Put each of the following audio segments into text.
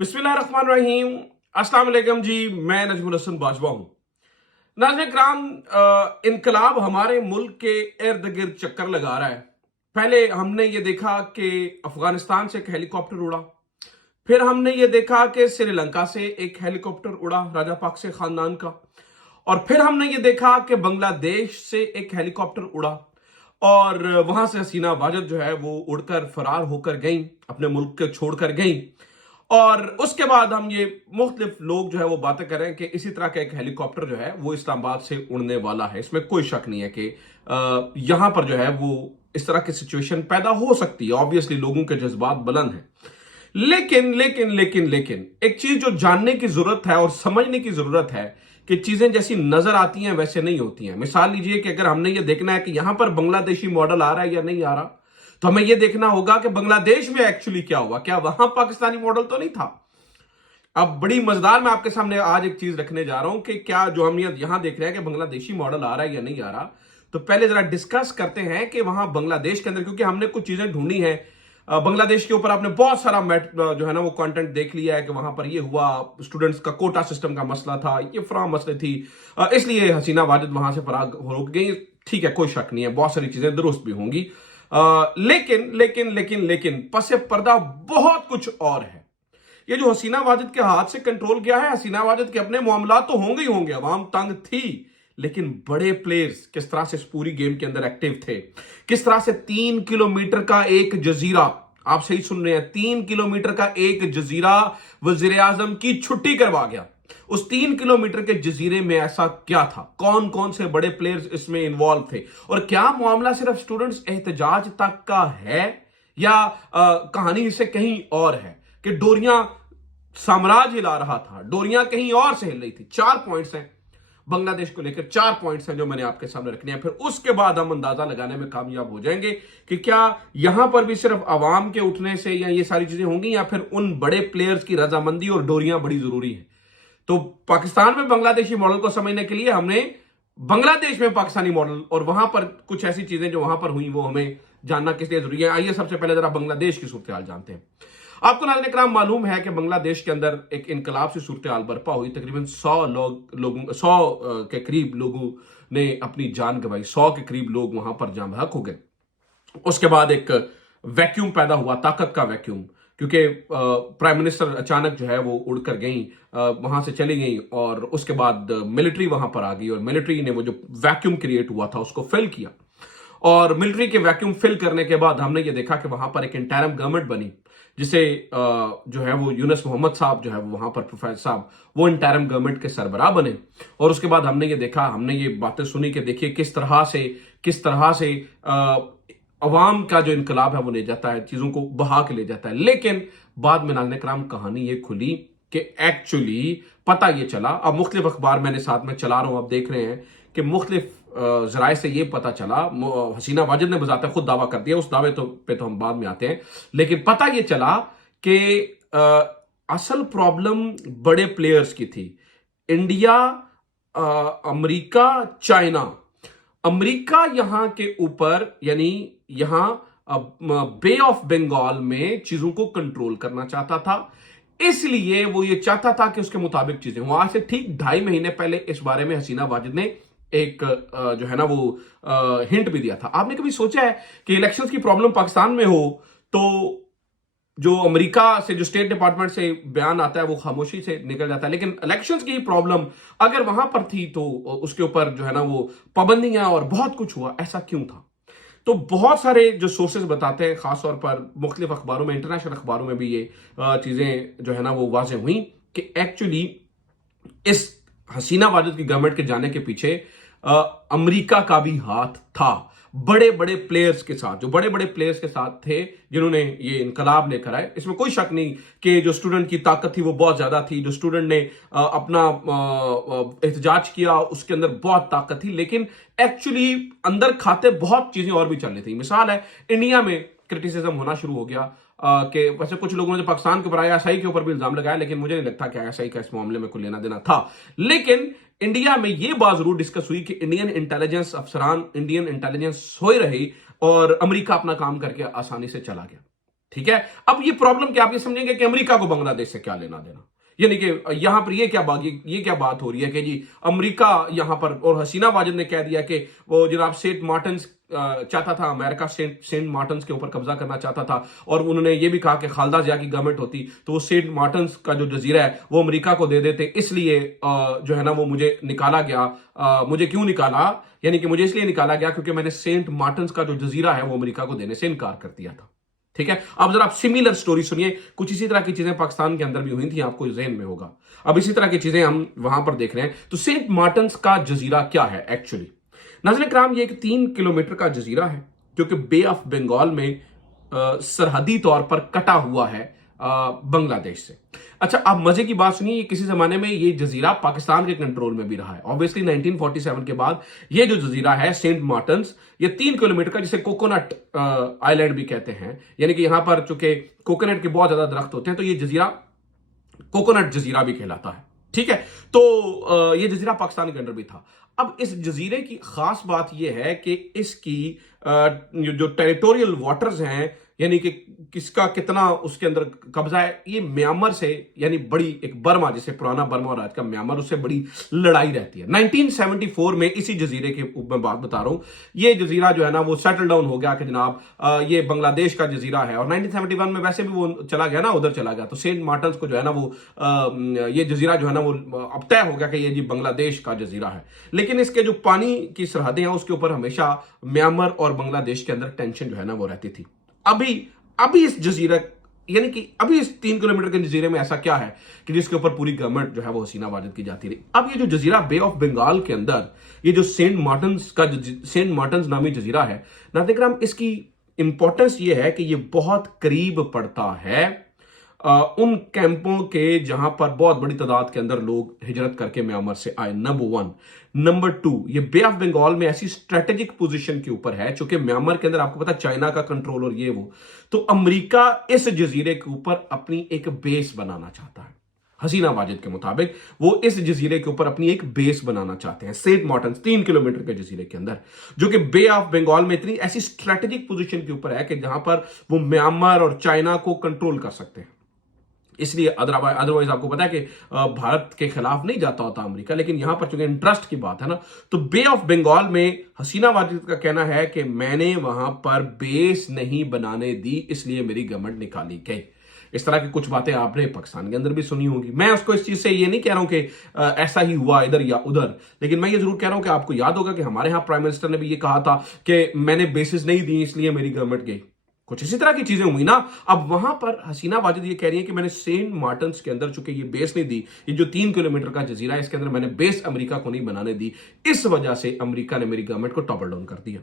बिस्मिल्लाहिर्रहमानिर्रहीम। अस्सलाम वालेकुम जी। मैं नजमुल हसन बाजवा हूं। नाज़रीन किराम, इनकलाब हमारे मुल्क के इर्द गिर्द चक्कर लगा रहा है। पहले हमने ये देखा कि अफगानिस्तान से एक हेलीकॉप्टर उड़ा, फिर हमने ये देखा कि श्रीलंका से एक हेलीकॉप्टर उड़ा राजापाक्से खानदान का, और फिर हमने ये देखा कि बांग्लादेश से एक हेलीकॉप्टर उड़ा और वहां से हसीना वाजिद जो है वो उड़कर फरार होकर गई, अपने मुल्क के छोड़कर गई। और उसके बाद हम ये मुख्तलिफ लोग जो है वो बातें कर रहे हैं कि इसी तरह का एक हेलीकॉप्टर जो है वो इस्लामाबाद से उड़ने वाला है। इसमें कोई शक नहीं है कि यहां पर जो है वो इस तरह की सिचुएशन पैदा हो सकती है। ऑब्वियसली लोगों के जज्बात बुलंद हैं, लेकिन लेकिन लेकिन लेकिन एक चीज जो जानने की जरूरत है और समझने की जरूरत है कि चीजें जैसी नजर आती हैं वैसे नहीं होती हैं। मिसाल लीजिए कि अगर हमने ये देखना है कि यहां पर बांग्लादेशी मॉडल आ रहा है या नहीं आ रहा, तो हमें यह देखना होगा कि बांग्लादेश में एक्चुअली क्या हुआ, क्या वहां पाकिस्तानी मॉडल तो नहीं था। अब बड़ी मजेदार मैं आपके सामने आज एक चीज रखने जा रहा हूं कि क्या जो हम यहां देख रहे हैं कि बांग्लादेशी मॉडल आ रहा है या नहीं आ रहा, तो पहले जरा डिस्कस करते हैं कि वहां बांग्लादेश के अंदर, क्योंकि हमने कुछ चीजें ढूंढी हैं बांग्लादेश के ऊपर। आपने बहुत सारा जो है ना वो कंटेंट देख लिया है कि वहां पर ये हुआ, स्टूडेंट्स का कोटा सिस्टम का मसला था, ये फराम मसले थी, इसलिए हसीना वाजिद वहां से फरार हो गई। ठीक है, कोई शक नहीं है, बहुत सारी चीजें दुरुस्त भी होंगी। लेकिन लेकिन लेकिन लेकिन पसे पर्दा बहुत कुछ और है। ये जो हसीना वाजिद के हाथ से कंट्रोल गया है, हसीना वाजिद के अपने मामला तो होंगे ही होंगे, अवाम तंग थी, लेकिन बड़े प्लेयर्स किस तरह से इस पूरी गेम के अंदर एक्टिव थे, किस तरह से 3 किलोमीटर का एक जजीरा, आप सही सुन रहे हैं, 3 किलोमीटर का एक जजीरा वजीर आजम की छुट्टी करवा गया। उस 3 किलोमीटर के जजीरे में ऐसा क्या था, कौन कौन से बड़े प्लेयर्स इसमें इन्वॉल्व थे, और क्या मामला सिर्फ स्टूडेंट्स एहतजाज तक का है या कहानी इससे कहीं और है कि डोरियां साम्राज्य हिला रहा था, डोरियां कहीं और से हिल रही थी। 4 पॉइंट्स हैं बांग्लादेश को लेकर, 4 पॉइंट्स हैं जो मैंने आपके सामने रखने हैं। फिर उसके बाद हम अंदाजा लगाने में कामयाब हो जाएंगे कि क्या यहां पर भी सिर्फ आवाम के उठने से या ये सारी चीजें होंगी, या फिर उन बड़े प्लेयर्स की रजामंदी और डोरियां बड़ी जरूरी है। तो पाकिस्तान में बांग्लादेशी मॉडल को समझने के लिए हमने बांग्लादेश में पाकिस्तानी मॉडल और वहां पर कुछ ऐसी चीजें जो वहां पर हुई वो हमें जानना किस लिए जरूरी है। आइए सबसे पहले जरा बांग्लादेश की सूरत हाल जानते हैं। आपको नाज़रीन इकराम मालूम है कि बांग्लादेश के अंदर एक इनकलाब से सूरत हाल बर्पा हुई। तकरीबन 100 के करीब लोगों ने अपनी जान गंवाई, 100 के करीब लोग वहां पर जाम बहक हो गए। उसके बाद एक वैक्यूम पैदा हुआ, ताकत का वैक्यूम, क्योंकि प्राइम मिनिस्टर अचानक जो है वो उड़कर गई, वहां से चली गई, और उसके बाद मिलिट्री वहां पर आ गई और मिलिट्री ने वो जो वैक्यूम क्रिएट हुआ था उसको फिल किया। और मिलिट्री के वैक्यूम फिल करने के बाद हमने ये देखा कि वहां पर एक इंटरिम गवर्नमेंट बनी, जिसे जो है वो यूनुस मोहम्मद साहब जो है वहां पर प्रोफेसर साहब वो इंटरिम गवर्नमेंट के सरबराह बने। और उसके बाद हमने ये देखा, हमने ये बातें सुनी कि देखिए किस तरह से अवाम का जो इनकलाब है वो ले जाता है, चीजों को बहा के ले जाता है। लेकिन बाद में नाज़रीन किराम कहानी ये खुली कि एक्चुअली पता ये चला, अब मुख्तलिफ अखबार मैंने साथ में चला रहा हूं, आप देख रहे हैं कि मुख्तलिफ जराए से ये पता चला, हसीना वाजिद ने बजाते खुद दावा कर दिया, उस दावे पे तो हम बाद में आते हैं, लेकिन पता ये चला कि असल प्रॉब्लम बड़े प्लेयर्स की थी। India, America, China. अमेरिका यहां के ऊपर, यानी यहां बे ऑफ बंगाल में चीजों को कंट्रोल करना चाहता था, इसलिए वो ये चाहता था कि उसके मुताबिक चीजें हो। आज से ठीक 2.5 महीने पहले इस बारे में हसीना वाजिद ने एक जो है ना वो हिंट भी दिया था। आपने कभी सोचा है कि इलेक्शंस की प्रॉब्लम पाकिस्तान में हो तो जो अमेरिका से जो स्टेट डिपार्टमेंट से बयान आता है वो खामोशी से निकल जाता है, लेकिन इलेक्शंस की प्रॉब्लम अगर वहां पर थी तो उसके ऊपर जो है ना वो पाबंदियां और बहुत कुछ हुआ, ऐसा क्यों था? तो बहुत सारे जो सोर्सेज बताते हैं, खासतौर पर मुख्तलिफ अखबारों में, इंटरनेशनल अखबारों में भी ये चीजें जो है ना वो वाजे हुई कि एक्चुअली इस हसीना वाजिद की गवर्नमेंट के जाने के पीछे अमेरिका का भी हाथ था, बड़े बड़े प्लेयर्स के साथ, जो बड़े बड़े प्लेयर्स के साथ थे जिन्होंने ये इनकलाब लेकर आए। इसमें कोई शक नहीं कि जो स्टूडेंट की ताकत थी वो बहुत ज्यादा थी, जो स्टूडेंट ने अपना एहतजाज किया उसके अंदर बहुत ताकत थी, लेकिन एक्चुअली अंदर खाते बहुत चीजें और भी चल रही थी। मिसाल है, इंडिया में क्रिटिसिज्म होना शुरू हो गया कि वैसे कुछ लोगों ने पाकिस्तान के ऊपर आईएसआई के ऊपर भी इल्जाम लगाया, लेकिन मुझे नहीं लगता कि आईएसआई का इस मामले में कोई लेना देना था। लेकिन इंडिया में यह बात जरूर डिस्कस हुई कि इंडियन इंटेलिजेंस अफसरान, इंडियन इंटेलिजेंस सोए रही और अमेरिका अपना काम करके आसानी से चला गया। ठीक है। अब ये प्रॉब्लम क्या, आप ये समझेंगे कि अमेरिका को बांग्लादेश से क्या लेना देना, यानी कि यहां पर ये क्या बात हो रही है कि जी अमेरिका यहां पर, और हसीना वाजिद ने कह दिया कि वो जनाब सेंट मार्टिन्स चाहता था, अमेरिका सेंट मार्टिन्स के ऊपर कब्जा करना चाहता था, और उन्होंने ये भी कहा कि खालिदा जिया की गवर्नमेंट होती तो वो सेंट मार्टिन्स का जो जजीरा है वो अमेरिका को दे देते, इसलिए जो है ना वो मुझे निकाला गया। मुझे क्यों निकाला, यानी कि मुझे इसलिए निकाला गया क्योंकि मैंने सेंट मार्टिन्स का जो जजीरा है वो अमेरिका को देने से इनकार कर दिया था। ठीक है। अब जरा आप सिमिलर स्टोरी सुनिए, कुछ इसी तरह की चीजें पाकिस्तान के अंदर भी हुई थी, आपको ज़हन में होगा। अब इसी तरह की चीजें हम वहां पर देख रहे हैं। तो सेंट मार्टिन्स का जजीरा क्या है एक्चुअली? नाज़रीन किराम, ये एक 3 किलोमीटर का जजीरा है जो कि बे ऑफ बंगाल में सरहदी तौर पर कटा हुआ है बांग्लादेश से। अच्छा, आप मजे की बात सुनिए, किसी जमाने में ये जजीरा पाकिस्तान के कंट्रोल में भी रहा है। ऑब्वियसली 1947 के बाद ये जो जजीरा है सेंट मार्टिन्स, ये 3 किलोमीटर का, जिसे कोकोनट आइलैंड भी कहते हैं, यानी कि यहां पर चूंकि कोकोनट के बहुत ज्यादा दरख्त होते हैं तो ये जजीरा कोकोनट जजीरा भी कहलाता है। ठीक है। तो ये जजीरा पाकिस्तान के अंदर भी था। अब इस जजीरे की खास बात यह है कि इसकी जो टेरिटोरियल वाटर्स हैं, यानी कि किसका कितना उसके अंदर कब्जा है, ये म्यांमार से, यानी बड़ी एक बर्मा, जिसे पुराना बर्मा और आज का म्यांमार, उससे बड़ी लड़ाई रहती है। 1974 में इसी जजीरे के मैं बात बता रहा हूं, ये जजीरा जो है ना वो सेटल डाउन हो गया कि जनाब ये बांग्लादेश का जजीरा है, और 1971 में वैसे भी वो चला गया ना, उधर चला गया, तो सेंट मार्टिन्स को जो है ना वो ये जजीरा जो है ना वो अब तय हो गया कि ये जी बांग्लादेश का जजीरा है। लेकिन इसके जो पानी की सरहदें हैं उसके ऊपर हमेशा म्यांमार और बांग्लादेश के अंदर टेंशन जो है ना वो रहती थी। अभी इस जजीरा, यानी कि अभी इस 3 किलोमीटर के जजीरे में ऐसा क्या है कि जिसके ऊपर पूरी गवर्नमेंट जो है वो हसीना वाजिद की जाती रही। अब ये जो जजीरा बे ऑफ बंगाल के अंदर, ये जो सेंट मार्टिन्स नामी जजीरा है नाज़रीन, इसकी इंपॉर्टेंस ये है कि ये बहुत करीब पड़ता है उन कैंपों के जहां पर बहुत बड़ी तादाद के अंदर लोग हिजरत करके म्यांमार से आए, नंबर 1। नंबर 2, ये बे ऑफ बंगाल में ऐसी स्ट्रेटेजिक पोजीशन के ऊपर है, चूंकि म्यांमार के अंदर आपको पता चाइना का कंट्रोल और ये वो, तो अमेरिका इस जजीरे के ऊपर अपनी एक बेस बनाना चाहता है। हसीना वाजिद के मुताबिक वो इस जजीरे के ऊपर अपनी एक बेस बनाना चाहते हैं, सेंट मार्टिन्स 3 किलोमीटर के जजीरे के अंदर, जो कि बे ऑफ बंगाल में इतनी ऐसी स्ट्रेटेजिक पोजीशन के ऊपर है कि जहां पर वो म्यांमार और चाइना को कंट्रोल कर सकते हैं। इसलिए अदरवाइज आपको पता है कि भारत के खिलाफ नहीं जाता होता अमेरिका, लेकिन यहां पर चूंकि इंटरेस्ट की बात है ना, तो बे ऑफ बंगाल में हसीना वाजिद का कहना है कि मैंने वहां पर बेस नहीं बनाने दी, इसलिए मेरी गवर्नमेंट निकाली गई। इस तरह की कुछ बातें आपने पाकिस्तान के अंदर भी सुनी होंगी। मैं उसको इस चीज से ये नहीं कह रहा हूं कि ऐसा ही हुआ इधर या उधर, लेकिन मैं ये जरूर कह रहा हूं कि आपको याद होगा कि हमारे यहां प्राइम मिनिस्टर ने भी ये कहा था कि मैंने बेसिस नहीं दी इसलिए मेरी गवर्नमेंट गई। कुछ इसी तरह की चीजें हुई ना। अब वहां पर हसीना वाजिद ये कह रही है कि मैंने सेंट मार्टिन्स के अंदर चूंकि ये बेस नहीं दी, ये जो 3 किलोमीटर का जजीरा है इसके अंदर मैंने बेस अमेरिका को नहीं बनाने दी, इस वजह से अमेरिका ने मेरी गवर्नमेंट को टॉपल डाउन कर दिया।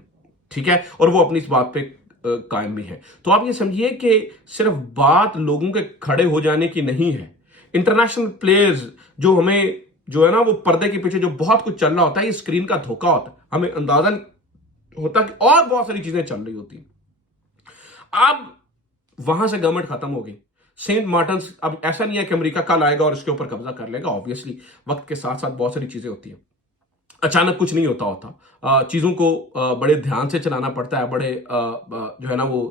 ठीक है। और वो अपनी इस बात पे कायम भी है। तो आप ये समझिए कि सिर्फ बात लोगों के खड़े हो जाने की नहीं है, इंटरनेशनल प्लेयर्स जो हमें जो है ना वो पर्दे के पीछे जो बहुत कुछ चल रहा होता है, ये स्क्रीन का धोखा होता है, हमें अंदाजा होता कि और बहुत सारी चीजें चल रही होती हैं। अब वहां से गवर्नमेंट खत्म हो गई, सेंट मार्टिन्स, अब ऐसा नहीं है कि अमेरिका कल आएगा और इसके ऊपर कब्जा कर लेगा। ऑब्वियसली वक्त के साथ साथ बहुत सारी चीजें होती हैं, अचानक कुछ नहीं होता चीजों को बड़े ध्यान से चलाना पड़ता है, बड़े जो है ना वो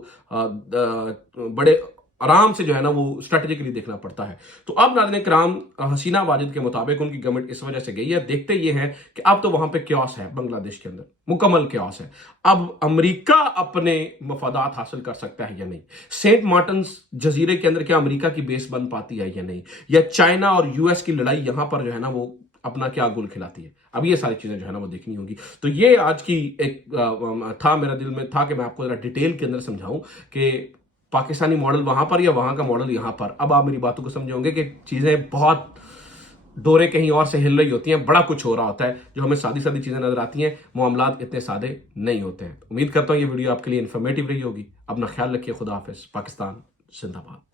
बड़े आराम से जो है ना वो स्ट्रेटेजिकली देखना पड़ता है। तो अब नाज़रीन किराम, हसीना वाजिद के मुताबिक उनकी गवर्नमेंट इस वजह से गई है, देखते ये हैं कि अब तो वहां पे क्यास है, बांग्लादेश के अंदर मुकम्मल क्यास है। अब अमेरिका अपने मफादात हासिल कर सकता है या नहीं, सेंट मार्टिन्स जजीरे के अंदर क्या अमेरिका की बेस बन पाती है या नहीं, या चाइना और यूएस की लड़ाई यहां पर जो है ना वो अपना क्या गुल खिलाती है। अब ये सारी चीजें जो है ना वो देखनी होंगी। तो ये आज की एक था, मेरा दिल में था कि मैं आपको जरा डिटेल के अंदर समझाऊं कि पाकिस्तानी मॉडल वहां पर या वहां का मॉडल यहां पर। अब आप मेरी बातों को समझोगे कि चीजें बहुत डोरे कहीं और से हिल रही होती हैं, बड़ा कुछ हो रहा होता है, जो हमें सादी सादी चीजें नजर आती हैं, मामलात इतने सादे नहीं होते हैं। उम्मीद करता हूं ये वीडियो आपके लिए इंफॉर्मेटिव रही होगी। अपना ख्याल रखिए। खुदा हाफिज। पाकिस्तान जिंदाबाद।